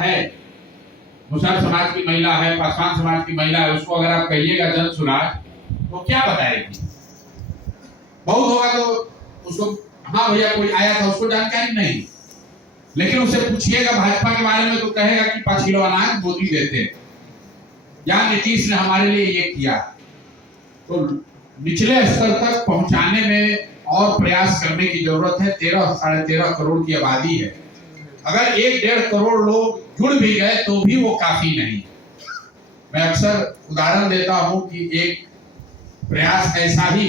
है, मुसहर समाज की महिला है, पासवान समाज की महिला है, उसको अगर आप कहिएगा जन सुराज तो क्या बताएगी? बहुत होगा तो उसको हाँ भैया कोई आया था उसको जानकारी नहीं, लेकिन उससे पूछिएगा भाजपा के बारे में तो कहेगा कि 5 किलो अनाज मोदी देते हैं या नीतीश ने हमारे लिए ये किया। तो निचले स्तर तक पहुंचाने में और प्रयास करने की जरूरत है। 13-13.5 करोड़ की आबादी है, अगर 1-1.5 करोड़ लोग जुड़ भी गए तो भी वो काफी नहीं। मैं अक्सर उदाहरण देता हूं कि एक प्रयास ऐसा ही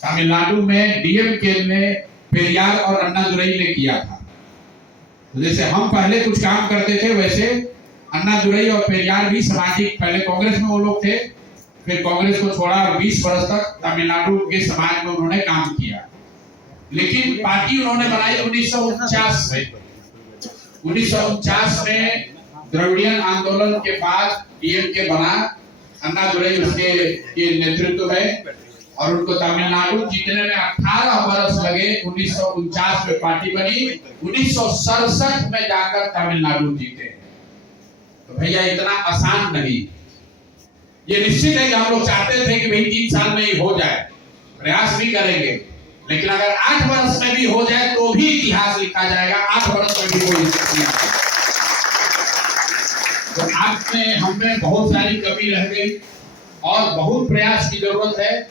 तमिलनाडु में डीएमके ने पेरियार और अन्नादुरई ने किया था। तो जैसे हम पहले कुछ काम करते थे, वैसे अन्नादुरई और पेरियार भी सामाजिक, पहले कांग्रेस में वो लोग थे, फिर कांग्रेस को छोड़ा और 20 वर्ष तक तमिलनाडु के समाज में उन्होंने काम किया। लेकिन पार्टी उन्होंने बनाई 1949 में। 1949 में द्रविड़ियन आंदोलन के बाद डीएमके बना, अन्नादुरई उसके नेतृत्व में, और उनको तमिलनाडु जीतने में 18 वर्ष लगे। 1949 में पार्टी बनी, 1967 में जाकर तमिलनाडु जीते। तो भैया इतना आसान नहीं। ये निश्चित है कि हम लोग चाहते थे कि भाई 3 साल में ही हो जाए, प्रयास भी करेंगे, लेकिन अगर 8 वर्ष में भी हो जाए तो भी इतिहास लिखा जाएगा। 8 वर्ष में भी कोई नहीं। तो आप में हम में बहुत सारी कमी रह गई और बहुत प्रयास की जरूरत है,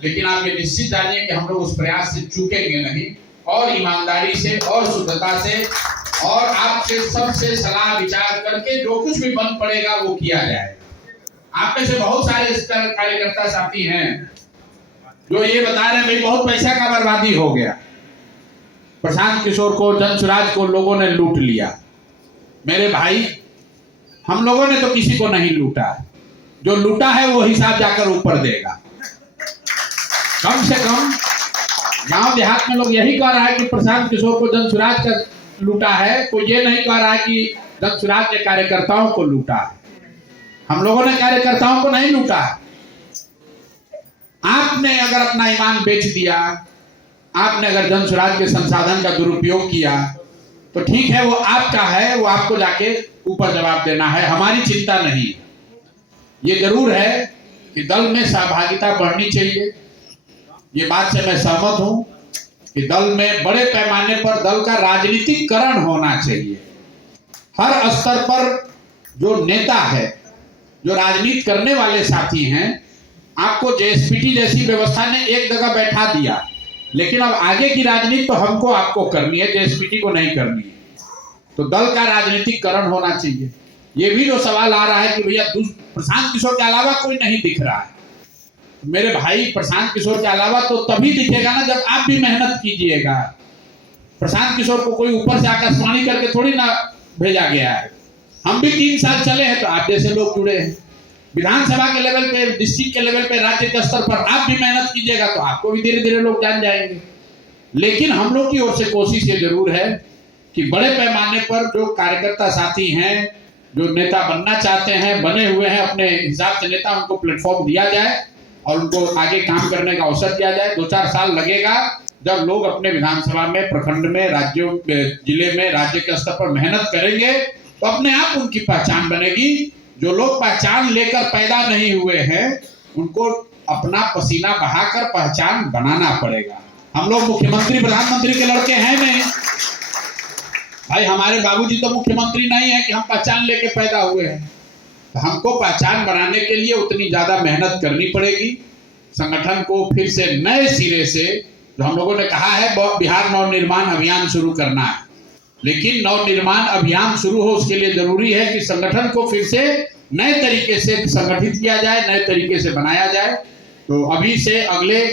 लेकिन आप ये निश्चित जानिए कि हम लोग उस प्रयास से चूकेंगे नहीं, और ईमानदारी से और शुद्धता से और आपसे सबसे सलाह विचार करके जो कुछ भी बन पड़ेगा वो किया जाए। आप में से बहुत सारे कार्यकर्ता साथी हैं जो ये बता रहे हैं भाई बहुत पैसा का बर्बादी हो गया, प्रशांत किशोर को, जन सुराज को लोगों ने लूट लिया। मेरे भाई, हम लोगों ने तो किसी को नहीं लूटा, जो लूटा है वो हिसाब जाकर ऊपर देगा। कम से कम गांव देहात में लोग यही कह रहा है कि प्रशांत किशोर को जन सुराज का लूटा है, कोई ये नहीं कह रहा है कि जन सुराज ने कार्यकर्ताओं को लूटा है। हम लोगों ने कार्यकर्ताओं को नहीं लूटा है। आपने अगर अपना ईमान बेच दिया, आपने अगर जन सुराज के संसाधन का दुरुपयोग किया तो ठीक है, वो आपका है, वो आपको जाके ऊपर जवाब देना है, हमारी चिंता नहीं। ये जरूर है कि दल में सहभागिता बढ़नी चाहिए। ये बात से मैं सहमत हूं कि दल में बड़े पैमाने पर दल का राजनीतिकरण होना चाहिए। हर स्तर पर जो नेता है, जो राजनीति करने वाले साथी हैं, आपको जेएसपीटी जैसी व्यवस्था ने एक जगह बैठा दिया, लेकिन अब आगे की राजनीति तो हमको आपको करनी है, जेएसपीटी को नहीं करनी है। तो दल का राजनीतिकरण होना चाहिए। ये भी जो सवाल आ रहा है कि भैया प्रशांत किशोर के अलावा कोई नहीं दिख रहा है, मेरे भाई प्रशांत किशोर के अलावा तो तभी दिखेगा ना जब आप भी मेहनत कीजिएगा। प्रशांत किशोर को कोई ऊपर से आकाशवाणी करके थोड़ी ना भेजा गया है। हम भी 3 साल चले हैं तो आप जैसे लोग जुड़े हैं। विधानसभा के लेवल पे, डिस्ट्रिक्ट के लेवल पे, राज्य के स्तर पर आप भी मेहनत कीजिएगा तो आपको भी धीरे धीरे लोग जान जाएंगे। लेकिन हम लोग की ओर से कोशिश ये जरूर है कि बड़े पैमाने पर जो कार्यकर्ता साथी हैं, जो नेता बनना चाहते हैं, बने हुए हैं अपने हिसाब से नेता, उनको प्लेटफॉर्म दिया जाए और उनको आगे काम करने का अवसर दिया जाए। 2-4 साल लगेगा जब लोग अपने विधानसभा में, प्रखंड में, राज्यों, जिले में, राज्य के स्तर पर मेहनत करेंगे तो अपने आप उनकी पहचान बनेगी। जो लोग पहचान लेकर पैदा नहीं हुए हैं उनको अपना पसीना बहाकर पहचान बनाना पड़ेगा। हम लोग मुख्यमंत्री, प्रधानमंत्री के लड़के हैं नहीं भाई, हमारे बाबूजी तो मुख्यमंत्री नहीं है कि हम पहचान लेके पैदा हुए हैं। तो हमको पहचान बनाने के लिए उतनी ज्यादा मेहनत करनी पड़ेगी। संगठन को फिर से नए सिरे से, जो हम लोगों ने कहा है बिहार नवनिर्माण अभियान शुरू करना है, लेकिन नवनिर्माण अभियान शुरू हो उसके लिए जरूरी है कि संगठन को फिर से नए तरीके से संगठित किया जाए, नए तरीके से बनाया जाए। तो अभी से अगले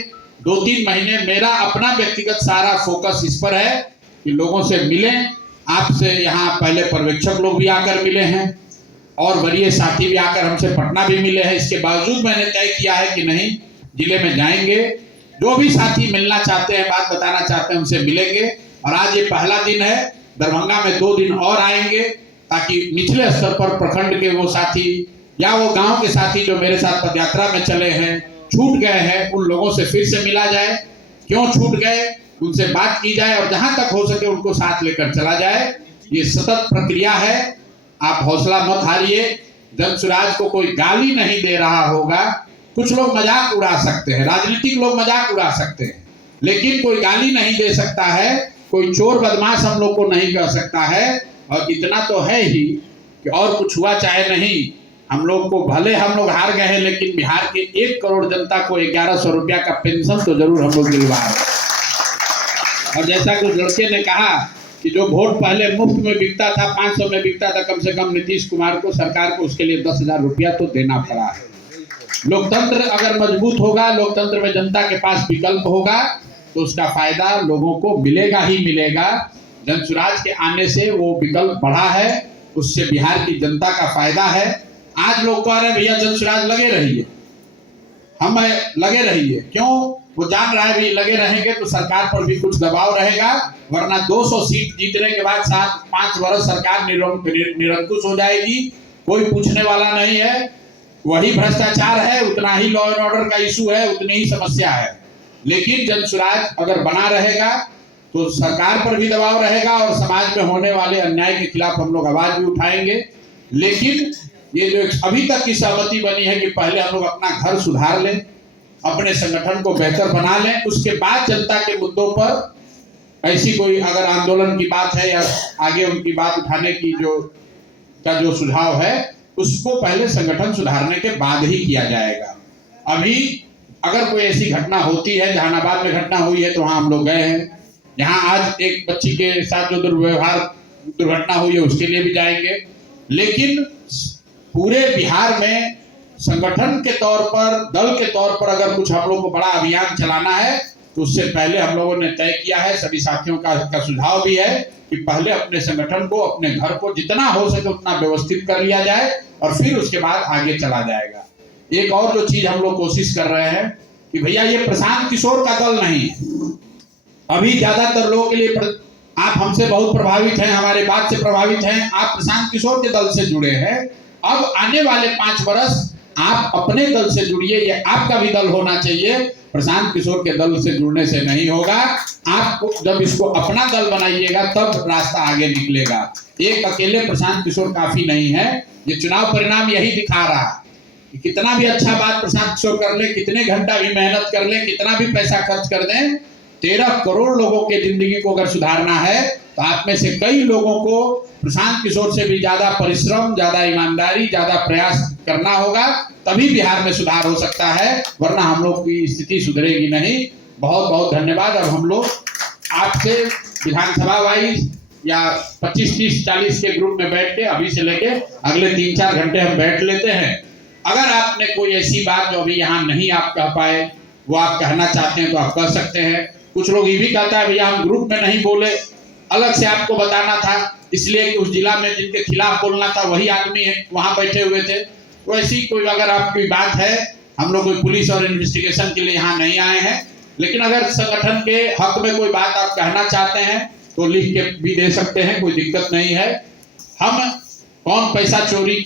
2-3 महीने मेरा अपना व्यक्तिगत सारा फोकस इस पर है कि लोगों से मिलें। आपसे यहाँ पहले पर्यवेक्षक लोग भी आकर मिले हैं और वरीय साथी भी आकर हमसे पटना भी मिले हैं। इसके बावजूद मैंने तय किया है कि नहीं, जिले में जाएंगे, जो भी साथी मिलना चाहते हैं, बात बताना चाहते हैं, उनसे मिलेंगे। और आज ये पहला दिन है, दरभंगा में 2 दिन और आएंगे ताकि निचले स्तर पर प्रखंड के वो साथी या वो गांव के साथी जो मेरे साथ पदयात्रा में चले हैं, छूट गए हैं, उन लोगों से फिर से मिला जाए, क्यों छूट गए, उनसे बात की जाए और जहां तक हो सके उनको साथ लेकर चला जाए। ये सतत प्रक्रिया है, आप हौसला मत हारिए। जन स्वराज को कोई गाली नहीं दे रहा होगा। कुछ लोग मजाक उड़ा सकते हैं, राजनीतिक लोग मजाक उड़ा सकते हैं, लेकिन कोई गाली नहीं दे सकता है, कोई चोर बदमाश हम लोग को नहीं कर सकता है। और इतना तो है ही कि और कुछ हुआ चाहे नहीं, हम लोग को भले हम लोग हार गए हैं, लेकिन बिहार के 1 करोड़ जनता को 1100 रुपया का पेंशन तो जरूर हम लोग दिलवा रहे हैं। और जैसा कुछ लड़के ने कहा कि जो वोट पहले मुफ्त में बिकता था, 500 में बिकता था, कम से कम नीतीश कुमार को, सरकार को उसके लिए 10,000 रुपया तो देना पड़ा है। लोकतंत्र अगर मजबूत होगा, लोकतंत्र में जनता के पास विकल्प होगा, तो उसका फायदा लोगों को मिलेगा ही मिलेगा। जन स्वराज के आने से वो विकल्प बढ़ा है, उससे बिहार की जनता का फायदा है। आज लोग कह रहे हैं भैया जन स्वराज लगे रहिए, हम लगे रहिए, क्यों? वो जान रहा है भी लगे रहेंगे तो सरकार पर भी कुछ दबाव रहेगा, वरना 200 सीट जीतने के बाद 5 वर्ष सरकार निरंकुश हो जाएगी, कोई पूछने वाला नहीं है। वही भ्रष्टाचार है, उतना ही लॉ एंड ऑर्डर का इशू है, उतनी ही समस्या है। लेकिन जन स्वराज अगर बना रहेगा तो सरकार पर भी दबाव रहेगा और समाज में होने वाले अन्याय के खिलाफ हम लोग आवाज भी उठाएंगे। लेकिन ये जो अभी तक की सहमति बनी है कि पहले हम लोग अपना घर सुधार लें, अपने संगठन को बेहतर बना लें, उसके बाद जनता के मुद्दों पर ऐसी कोई अगर आंदोलन की बात है या आगे उनकी बात उठाने की जो सुझाव है, उसको पहले संगठन सुधारने के बाद ही किया जाएगा। अभी अगर कोई ऐसी घटना होती है, जहानाबाद में घटना हुई है तो वहां हम लोग गए हैं, यहाँ आज एक बच्ची के साथ जो दुर्घटना हुई है उसके लिए भी जाएंगे। लेकिन पूरे बिहार में संगठन के तौर पर, दल के तौर पर अगर कुछ हम लोग को बड़ा अभियान चलाना है तो उससे पहले हम लोगों ने तय किया है, सभी साथियों का सुझाव भी है कि पहले अपने संगठन को, अपने घर को जितना हो सके उतना व्यवस्थित कर लिया जाए और फिर उसके बाद आगे चला जाएगा। एक और जो चीज हम लोग कोशिश कर रहे हैं कि भैया ये प्रशांत किशोर का दल नहीं है। अभी ज्यादातर लोगों के लिए आप हमसे बहुत प्रभावित हैं, हमारे बात से प्रभावित हैं, आप प्रशांत किशोर के दल से जुड़े हैं। अब आने वाले 5 वर्ष आप अपने दल से जुड़िए, ये आपका भी दल होना चाहिए, प्रशांत किशोर के दल से जुड़ने से नहीं होगा। आप जब इसको अपना दल बनाइएगा तब रास्ता आगे निकलेगा। एक अकेले प्रशांत किशोर काफी नहीं है। ये चुनाव परिणाम यही दिखा रहा है कि कितना भी अच्छा बात प्रशांत किशोर कर ले, कितने घंटा भी मेहनत कर ले, कितना भी पैसा खर्च कर दें, 13 करोड़ लोगों के जिंदगी को अगर सुधारना है तो आप में से कई लोगों को प्रशांत किशोर से भी ज्यादा परिश्रम, ज्यादा ईमानदारी, ज्यादा प्रयास करना होगा, तभी बिहार में सुधार हो सकता है, वरना हम लोग की स्थिति सुधरेगी नहीं। बहुत बहुत धन्यवाद। अब हम लोग आपसे विधानसभा वाइज या 25, 30, 40 के ग्रुप में बैठ के अभी से लेके अगले 3-4 घंटे हम बैठ लेते हैं। अगर आपने कोई ऐसी बात जो अभी यहाँ नहीं आप कह पाए, वो आप कहना चाहते हैं तो आप कह सकते हैं। कुछ लोग ये भी कहता है भैया हम ग्रुप में नहीं बोले, अलग से आपको बताना था, इसलिए कि उस जिला में जिनके खिलाफ बोलना था वही आदमी है वहां बैठे हुए थे। तो ऐसी कोई अगर आपकी बात है, हम लोग कोई पुलिस और इन्वेस्टिगेशन के लिए यहाँ नहीं आए हैं, लेकिन अगर संगठन के हक में कोई बात आप कहना चाहते हैं तो लिख के भी दे सकते हैं, कोई दिक्कत नहीं है। हम कौन पैसा चोरी